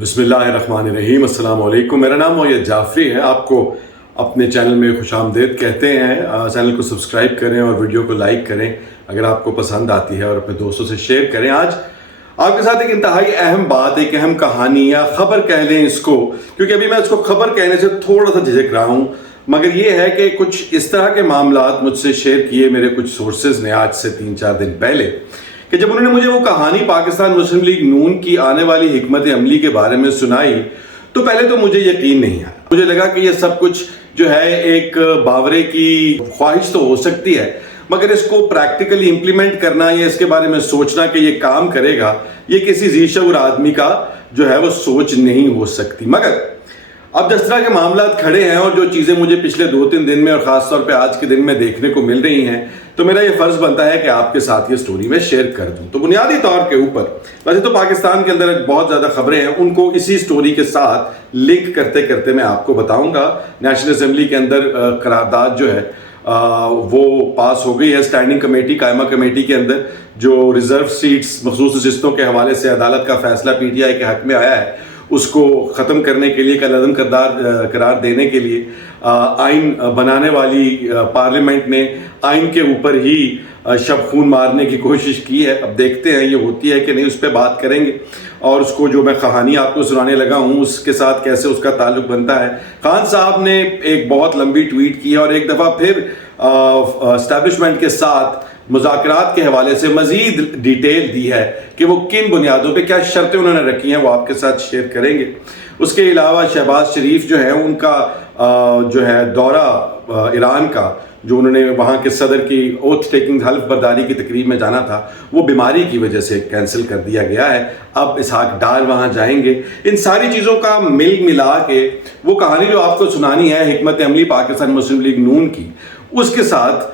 بسم اللہ الرحمن الرحیم۔ السلام علیکم، میرا نام موید جعفری ہے۔ آپ کو اپنے چینل میں خوش آمدید کہتے ہیں۔ چینل کو سبسکرائب کریں اور ویڈیو کو لائک کریں اگر آپ کو پسند آتی ہے، اور اپنے دوستوں سے شیئر کریں۔ آج آپ کے ساتھ ایک انتہائی اہم بات، ایک اہم کہانی یا خبر کہہ لیں اس کو، کیونکہ ابھی میں اس کو خبر کہنے سے تھوڑا سا جھجک رہا ہوں، مگر یہ ہے کہ کچھ اس طرح کے معاملات مجھ سے شیئر کیے میرے کچھ سورسز نے آج سے 3-4 دن پہلے، کہ جب انہوں نے مجھے وہ کہانی پاکستان مسلم لیگ نون کی آنے والی حکمت عملی کے بارے میں سنائی تو پہلے تو مجھے یقین نہیں آیا۔ مجھے لگا کہ یہ سب کچھ جو ہے ایک باورے کی خواہش تو ہو سکتی ہے، مگر اس کو پریکٹیکلی امپلیمنٹ کرنا یا اس کے بارے میں سوچنا کہ یہ کام کرے گا، یہ کسی ذی شعور آدمی کا جو ہے وہ سوچ نہیں ہو سکتی۔ مگر اب جس طرح کے معاملات کھڑے ہیں اور جو چیزیں مجھے پچھلے 2-3 دن میں اور خاص طور پہ آج کے دن میں دیکھنے کو مل رہی ہیں، تو میرا یہ فرض بنتا ہے کہ آپ کے ساتھ یہ سٹوری میں شیئر کر دوں۔ تو بنیادی طور کے اوپر ویسے تو پاکستان کے اندر بہت زیادہ خبریں ہیں، ان کو اسی سٹوری کے ساتھ لنک کرتے کرتے میں آپ کو بتاؤں گا۔ نیشنل اسمبلی کے اندر قرارداد جو ہے وہ پاس ہو گئی ہے۔ اسٹینڈنگ کمیٹی، قائمہ کمیٹی کے اندر جو ریزرو سیٹس مخصوص نشستوں کے حوالے سے عدالت کا فیصلہ پی ٹی آئی کے حق میں آیا ہے، اس کو ختم کرنے کے لیے، کالعدم قرار دینے کے لیے آئین بنانے والی پارلیمنٹ نے آئین کے اوپر ہی شب خون مارنے کی کوشش کی ہے۔ اب دیکھتے ہیں یہ ہوتی ہے کہ نہیں، اس پہ بات کریں گے، اور اس کو جو میں کہانی آپ کو سنانے لگا ہوں اس کے ساتھ کیسے اس کا تعلق بنتا ہے۔ خان صاحب نے ایک بہت لمبی ٹویٹ کی ہے اور ایک دفعہ پھر اسٹیبلشمنٹ کے ساتھ مذاکرات کے حوالے سے مزید ڈیٹیل دی ہے کہ وہ کن بنیادوں پہ کیا شرطیں انہوں نے رکھی ہیں، وہ آپ کے ساتھ شیئر کریں گے۔ اس کے علاوہ شہباز شریف جو ہے، ان کا جو ہے دورہ ایران کا، جو انہوں نے وہاں کے صدر کی اوتھ ٹیکنگ حلف برداری کی تقریب میں جانا تھا، وہ بیماری کی وجہ سے کینسل کر دیا گیا ہے۔ اب اسحاق ڈار وہاں جائیں گے۔ ان ساری چیزوں کا مل ملا کے وہ کہانی جو آپ کو سنانی ہے حکمت عملی پاکستان مسلم لیگ نون کی، اس کے ساتھ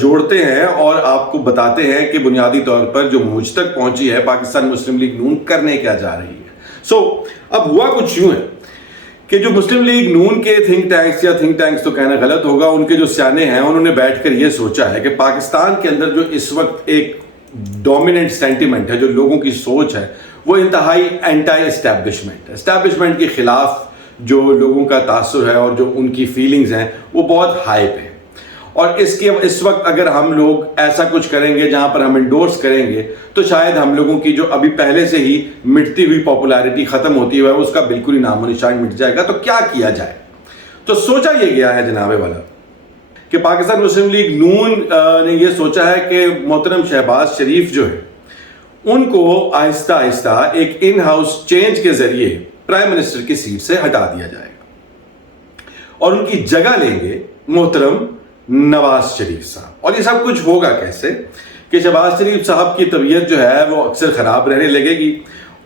جوڑتے ہیں اور آپ کو بتاتے ہیں کہ بنیادی طور پر جو مجھ تک پہنچی ہے پاکستان مسلم لیگ نون کرنے کیا جا رہی ہے۔ اب ہوا کچھ یوں ہے کہ جو مسلم لیگ نون کے تھنک ٹینکس، یا تھنک ٹینکس تو کہنا غلط ہوگا، ان کے جو سیانے ہیں، انہوں نے بیٹھ کر یہ سوچا ہے کہ پاکستان کے اندر جو اس وقت ایک ڈومیننٹ سینٹیمنٹ ہے، جو لوگوں کی سوچ ہے، وہ انتہائی اینٹائی اسٹیبلشمنٹ ہے۔ اسٹیبلشمنٹ کے خلاف جو لوگوں کا تاثر ہے اور جو ان کی فیلنگز ہیں وہ بہت ہائی پہ ہیں، اور اس وقت اگر ہم لوگ ایسا کچھ کریں گے جہاں پر ہم انڈورس کریں گے تو شاید ہم لوگوں کی جو ابھی پہلے سے ہی مٹتی ہوئی پاپولیرٹی ختم ہوتی ہے، اس کا بالکل ہی نام و نشان مٹ جائے گا۔ تو کیا کیا جائے؟ تو سوچا یہ گیا ہے جناب والا کہ پاکستان مسلم لیگ نون نے یہ سوچا ہے کہ محترم شہباز شریف جو ہے، ان کو آہستہ آہستہ ایک ان ہاؤس چینج کے ذریعے پرائم منسٹر کی سیٹ سے ہٹا دیا جائے گا، اور ان کی جگہ لیں گے محترم نواز شریف صاحب۔ اور یہ سب کچھ ہوگا کیسے کہ شہباز شریف صاحب کی طبیعت جو ہے وہ اکثر خراب رہنے لگے گی،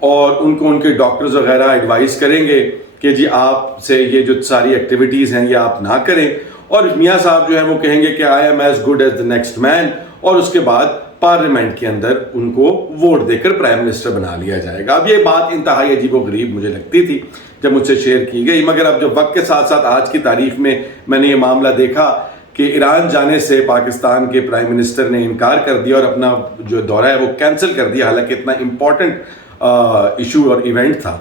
اور ان کو ان کے ڈاکٹرز وغیرہ ایڈوائز کریں گے کہ جی آپ سے یہ جو ساری ایکٹیویٹیز ہیں یہ آپ نہ کریں، اور میاں صاحب جو ہے وہ کہیں گے کہ I am as good as the next man, اور اس کے بعد پارلیمنٹ کے اندر ان کو ووٹ دے کر پرائم منسٹر بنا لیا جائے گا۔ اب یہ بات انتہائی عجیب و غریب مجھے لگتی تھی جب مجھ سے شیئر کی گئی، مگر اب جب وقت کے ساتھ ساتھ آج کی تاریخ میں نے یہ معاملہ دیکھا کہ ایران جانے سے پاکستان کے پرائم منسٹر نے انکار کر دیا اور اپنا جو دورہ ہے وہ کینسل کر دیا، حالانکہ اتنا امپورٹنٹ ایشو اور ایونٹ تھا،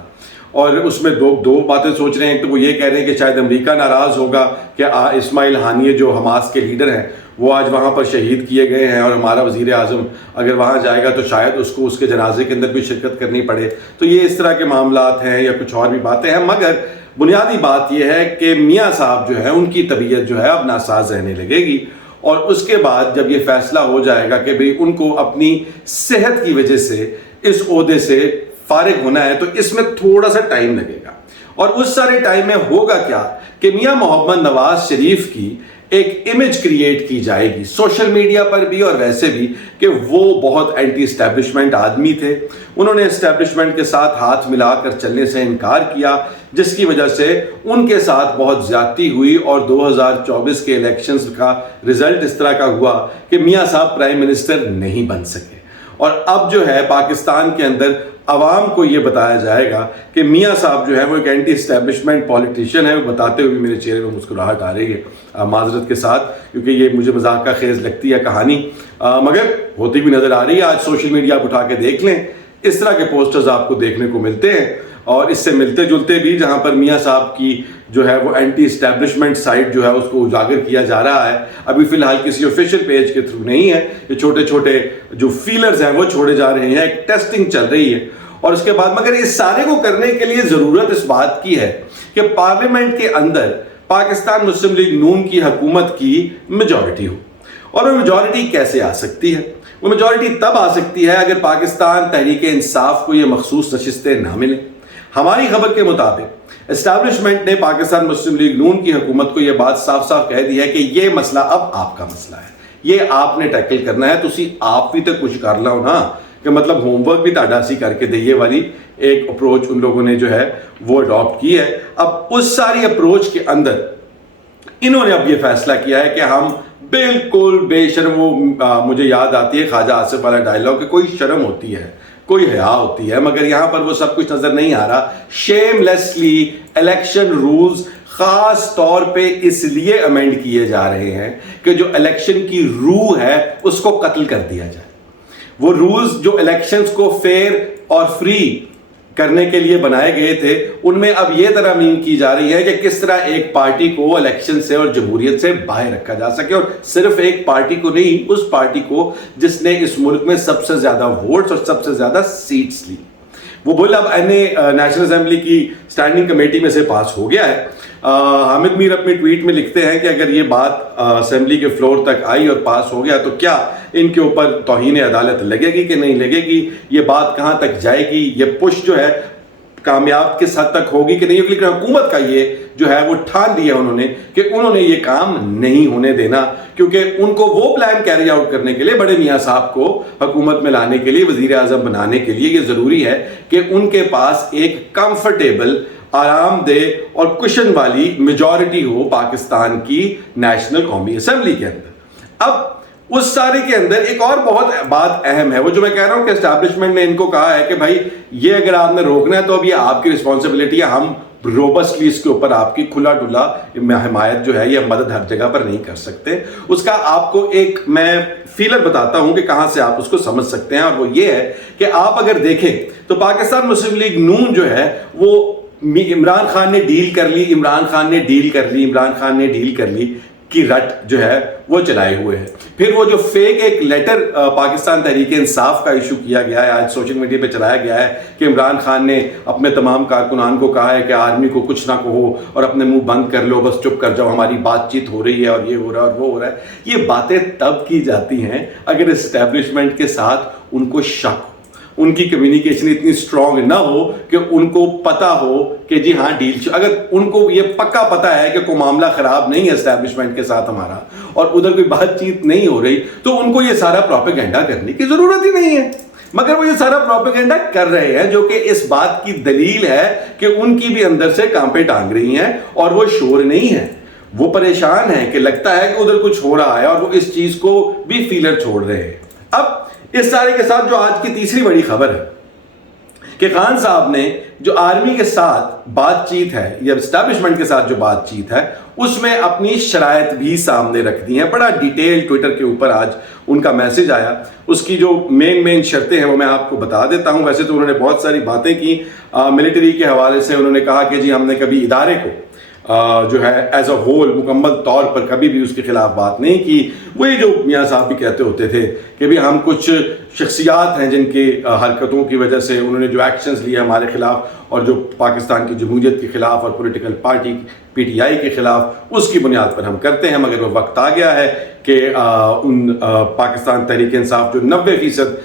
اور اس میں دو باتیں سوچ رہے ہیں۔ ایک تو وہ یہ کہہ رہے ہیں کہ شاید امریکہ ناراض ہوگا کہ اسماعیل ہانیہ جو حماس کے لیڈر ہیں وہ آج وہاں پر شہید کیے گئے ہیں، اور ہمارا وزیر اعظم اگر وہاں جائے گا تو شاید اس کو اس کے جنازے کے اندر بھی شرکت کرنی پڑے۔ تو یہ اس طرح کے معاملات ہیں، یا کچھ اور بھی باتیں ہیں، مگر بنیادی بات یہ ہے کہ میاں صاحب جو ہے ان کی طبیعت جو ہے اب ناساز رہنے لگے گی، اور اس کے بعد جب یہ فیصلہ ہو جائے گا کہ بھئی ان کو اپنی صحت کی وجہ سے اس عہدے سے فارغ ہونا ہے، تو اس میں تھوڑا سا ٹائم لگے گا۔ اور اس سارے ٹائم میں ہوگا کیا کہ میاں محمد نواز شریف کی ایک امیج کریٹ کی جائے گی سوشل میڈیا پر بھی اور ویسے بھی، کہ وہ بہت اینٹی اسٹیبلشمنٹ آدمی تھے، انہوں نے اسٹیبلشمنٹ کے ساتھ ہاتھ ملا کر چلنے سے انکار کیا، جس کی وجہ سے ان کے ساتھ بہت زیادتی ہوئی، اور 2024 کے الیکشنز کا رزلٹ اس طرح کا ہوا کہ میاں صاحب پرائم منسٹر نہیں بن سکے۔ اور اب جو ہے پاکستان کے اندر عوام کو یہ بتایا جائے گا کہ میاں صاحب جو ہے وہ ایک اینٹی اسٹیبلشمنٹ پولیٹیشین ہے۔ وہ بتاتے ہوئے میرے چہرے میں مسکراہٹ آ رہی ہے معذرت کے ساتھ، کیونکہ یہ مجھے مذاق کا خیز لگتی ہے کہانی، مگر ہوتی بھی نظر آ رہی ہے۔ آج سوشل میڈیا آپ اٹھا کے دیکھ لیں، اس طرح کے پوسٹرز آپ کو دیکھنے کو ملتے ہیں، اور اس سے ملتے جلتے بھی جہاں پر میاں صاحب کی جو ہے وہ اینٹی اسٹیبلشمنٹ سائٹ جو ہے اس کو اجاگر کیا جا رہا ہے. ابھی فی الحال کسی آفیشیل پیج کے تھرو نہیں ہے, یہ چھوٹے چھوٹے جو فیلرز ہیں وہ چھوڑے جا رہے ہیں, ایک ٹیسٹنگ چل رہی ہے. اور اس کے بعد مگر اس سارے کو کرنے کے لیے ضرورت اس بات کی ہے کہ پارلیمنٹ کے اندر پاکستان مسلم لیگ نون کی حکومت کی میجورٹی ہو. اور وہ میجورٹی کیسے آ سکتی ہے؟ وہ میجورٹی تب آ سکتی ہے اگر پاکستان تحریک انصاف کو یہ مخصوص نشستیں نہ ملیں. ہماری خبر کے مطابق اسٹیبلشمنٹ نے پاکستان مسلم لیگ نون کی حکومت کو یہ بات صاف صاف کہہ دی ہے کہ یہ مسئلہ اب آپ کا مسئلہ ہے, یہ آپ نے ٹیکل کرنا ہے. تسی آپ بھی تو کچھ کر لو نا, کہ مطلب ہوم ورک بھی تاڑا سی کر کے دئیے والی ایک اپروچ ان لوگوں نے جو ہے وہ اڈاپٹ کی ہے. اب اس ساری اپروچ کے اندر انہوں نے اب یہ فیصلہ کیا ہے کہ ہم بالکل بے شرم, وہ مجھے یاد آتی ہے خواجہ آصف والا ڈائلاگ کہ کوئی شرم ہوتی ہے, کوئی حیا ہوتی ہے, مگر یہاں پر وہ سب کچھ نظر نہیں آ رہا. شیم لیسلی الیکشن رولز خاص طور پہ اس لیے امینڈ کیے جا رہے ہیں کہ جو الیکشن کی روح ہے اس کو قتل کر دیا جائے. وہ رولز جو الیکشنز کو فیئر اور فری کرنے کے لیے بنائے گئے تھے, ان میں اب یہ ترامیم کی جا رہی ہے کہ کس طرح ایک پارٹی کو الیکشن سے اور جمہوریت سے باہر رکھا جا سکے, اور صرف ایک پارٹی کو نہیں, اس پارٹی کو جس نے اس ملک میں سب سے زیادہ ووٹس اور سب سے زیادہ سیٹس لی. وہ بل اب نیشنل اسمبلی کی اسٹینڈنگ کمیٹی میں سے پاس ہو گیا ہے. حامد میر اپنی ٹویٹ میں لکھتے ہیں کہ اگر یہ بات اسمبلی کے فلور تک آئی اور پاس ہو گیا تو کیا ان کے اوپر توہین عدالت لگے گی کہ نہیں لگے گی, یہ بات کہاں تک جائے گی, یہ پش جو ہے کامیاب کس حد تک ہوگی کہ نہیں. لیکن حکومت کا یہ جو ہے وہ ٹھان لیا انہوں نے کہ انہوں نے یہ کام نہیں ہونے دینا, کیونکہ ان کو وہ پلان کیری آؤٹ کرنے کے لیے, بڑے میاں صاحب کو حکومت میں لانے کے لیے, وزیر اعظم بنانے کے لیے یہ ضروری ہے کہ ان کے پاس ایک کمفرٹیبل, آرام دہ اور کشن والی میجورٹی ہو پاکستان کی نیشنل قومی اسمبلی کے اندر. اب اس سارے کے اندر ایک اور بہت بات اہم ہے, وہ جو میں کہہ رہا ہوں کہ اسٹیبلشمنٹ نے ان کو کہا ہے کہ بھائی یہ اگر آپ نے روکنا ہے تو اب یہ آپ کی رسپانسبلٹی ہے, ہم روبسٹلی اس کے اوپر آپ کی کھلا ڈلا حمایت جو ہے یہ مدد ہر جگہ پر نہیں کر سکتے. اس کا آپ کو ایک میں فیلر بتاتا ہوں کہ کہاں سے آپ اس کو سمجھ سکتے ہیں, اور وہ یہ ہے کہ آپ اگر دیکھیں تو پاکستان مسلم لیگ نون جو ہے وہ عمران خان نے ڈیل کر لی, عمران خان نے ڈیل کر لی, عمران خان نے ڈیل کر لی کی رٹ جو ہے وہ چلائے ہوئے ہیں. پھر وہ جو فیک ایک لیٹر پاکستان تحریک انصاف کا ایشو کیا گیا ہے, آج سوشل میڈیا پہ چلایا گیا ہے کہ عمران خان نے اپنے تمام کارکنان کو کہا ہے کہ آرمی کو کچھ نہ کہو اور اپنے منہ بند کر لو, بس چپ کر جاؤ, ہماری بات چیت ہو رہی ہے اور یہ ہو رہا ہے اور وہ ہو رہا ہے. یہ باتیں تب کی جاتی ہیں اگر اسٹیبلشمنٹ کے ساتھ ان کو شک, ان کی کمیونیکیشن اتنی سٹرونگ نہ ہو کہ ان کو پتا ہو کہ جی ہاں ڈیل, اگر ان کو یہ پکا پتا ہے کہ کوئی معاملہ خراب نہیں ہے اسٹیبلشمنٹ کے ساتھ ہمارا اور ادھر کوئی بات چیت نہیں ہو رہی, تو ان کو یہ سارا پروپیگنڈا کرنے کی ضرورت ہی نہیں ہے. مگر وہ یہ سارا پروپیگنڈا کر رہے ہیں, جو کہ اس بات کی دلیل ہے کہ ان کی بھی اندر سے کانپیں ٹانگ رہی ہیں اور وہ شور نہیں ہے, وہ پریشان ہیں کہ لگتا ہے کہ ادھر کچھ ہو رہا ہے اور وہ اس چیز کو بھی فیلر چھوڑ رہے ہیں. اب اس سارے کے ساتھ جو آج کی تیسری بڑی خبر ہے کہ خان صاحب نے جو آرمی کے ساتھ بات چیت ہے یا اسٹیبلشمنٹ کے ساتھ جو بات چیت ہے اس میں اپنی شرائط بھی سامنے رکھ دی ہیں. بڑا ڈیٹیل ٹویٹر کے اوپر آج ان کا میسج آیا, اس کی جو مین شرطیں ہیں وہ میں آپ کو بتا دیتا ہوں. ویسے تو انہوں نے بہت ساری باتیں کی ملٹری کے حوالے سے, انہوں نے کہا کہ جی ہم نے کبھی ادارے کو جو ہے ایز اے ہول مکمل طور پر کبھی بھی اس کے خلاف بات نہیں کی. وہی جو میاں صاحب بھی کہتے ہوتے تھے کہ بھی ہم کچھ شخصیات ہیں جن کی حرکتوں کی وجہ سے انہوں نے جو ایکشنز لیے ہمارے خلاف اور جو پاکستان کی جمہوریت کے خلاف اور پولیٹیکل پارٹی PTI کے خلاف, اس کی بنیاد پر ہم کرتے ہیں. مگر وہ وقت آ گیا ہے کہ ان پاکستان تحریک انصاف جو 90%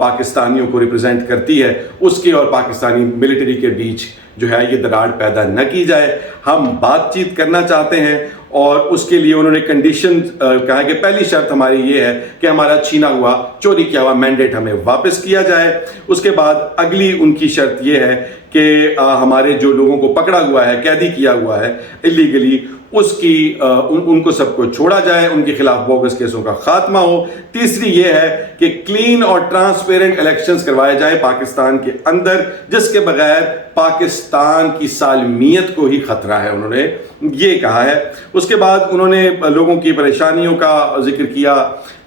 پاکستانیوں کو ریپرزینٹ کرتی ہے اس کے اور پاکستانی ملٹری کے بیچ جو ہے یہ دراڑ پیدا نہ کی جائے. ہم بات چیت کرنا چاہتے ہیں اور اس کے لیے انہوں نے کنڈیشن کہا کہ پہلی شرط ہماری یہ ہے کہ ہمارا چھینا ہوا چوری کیا ہوا مینڈیٹ ہمیں واپس کیا جائے. اس کے بعد اگلی ان کی شرط یہ ہے کہ ہمارے جو لوگوں کو پکڑا ہوا ہے, قیدی کیا ہوا ہے اللیگلی, اس کی ان کو سب کو چھوڑا جائے, ان کے خلاف بوگس کیسوں کا خاتمہ ہو. تیسری یہ ہے کہ کلین اور ٹرانسپیرنٹ الیکشنز کروائے جائیں پاکستان کے اندر, جس کے بغیر پاکستان کی سالمیت کو ہی خطرہ ہے, انہوں نے یہ کہا ہے. اس کے بعد انہوں نے لوگوں کی پریشانیوں کا ذکر کیا,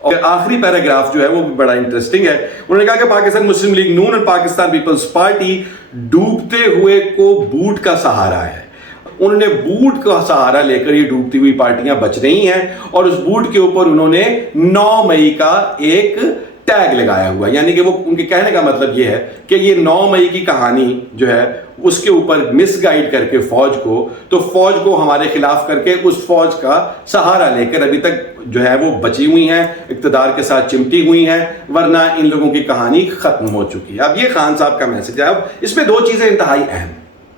اور آخری پیراگراف جو ہے وہ بڑا انٹرسٹنگ ہے. انہوں نے کہا کہ پاکستان مسلم لیگ نون اور پاکستان پیپلز پارٹی ڈوبتے ہوئے کو بوٹ کا سہارا ہے. انہوں نے بوٹ کا سہارا لے کر یہ ڈوبتی ہوئی پارٹیاں بچ رہی ہیں اور اس بوٹ کے اوپر انہوں نے 9 مئی کا ایک ٹیگ لگایا ہوا ہے. یعنی کہ وہ ان کے کہنے کا مطلب یہ ہے کہ یہ 9 مئی کی کہانی جو ہے اس کے اوپر مس گائیڈ کر کے فوج کو ہمارے خلاف کر کے اس فوج کا سہارا لے کر ابھی تک جو ہے وہ بچی ہوئی ہیں, اقتدار کے ساتھ چمٹی ہوئی ہیں, ورنہ ان لوگوں کی کہانی ختم ہو چکی ہے. اب یہ خان صاحب کا میسج ہے. اب اس میں 2 چیزیں انتہائی اہم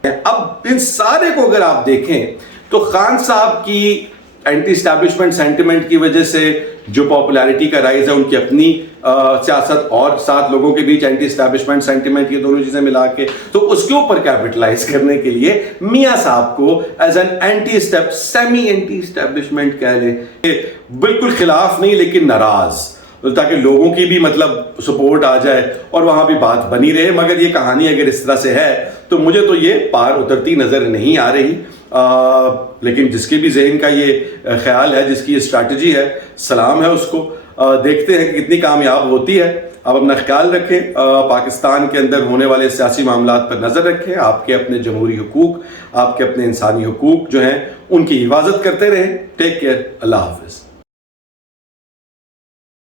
ہیں. اب ان سارے کو اگر آپ دیکھیں تو خان صاحب کی اینٹی اسٹیبلشمنٹ سینٹیمنٹ کی وجہ سے جو پاپولیرٹی کا رائز ہے, ان کی اپنی سیاست اور 7 لوگوں کے بیچ اینٹی اسٹیبلشمنٹ سینٹیمنٹ, یہ دونوں چیزیں ملا کے, تو اس کے اوپر کیپٹلائز کرنے کے لیے میاں صاحب کو as an semi anti establishment کہہ لیں, بالکل خلاف نہیں لیکن ناراض, تاکہ لوگوں کی بھی مطلب سپورٹ آ جائے اور وہاں بھی بات بنی رہے. مگر یہ کہانی اگر اس طرح سے ہے تو مجھے تو یہ پار اترتی نظر نہیں آ رہی. لیکن جس کے بھی ذہن کا یہ خیال ہے, جس کی یہ اسٹریٹجی ہے, سلام ہے اس کو. دیکھتے ہیں کہ کتنی کامیاب ہوتی ہے. آپ اپنا خیال رکھیں, پاکستان کے اندر ہونے والے سیاسی معاملات پر نظر رکھیں, آپ کے اپنے جمہوری حقوق, آپ کے اپنے انسانی حقوق جو ہیں ان کی حفاظت کرتے رہیں. Take care. اللہ حافظ.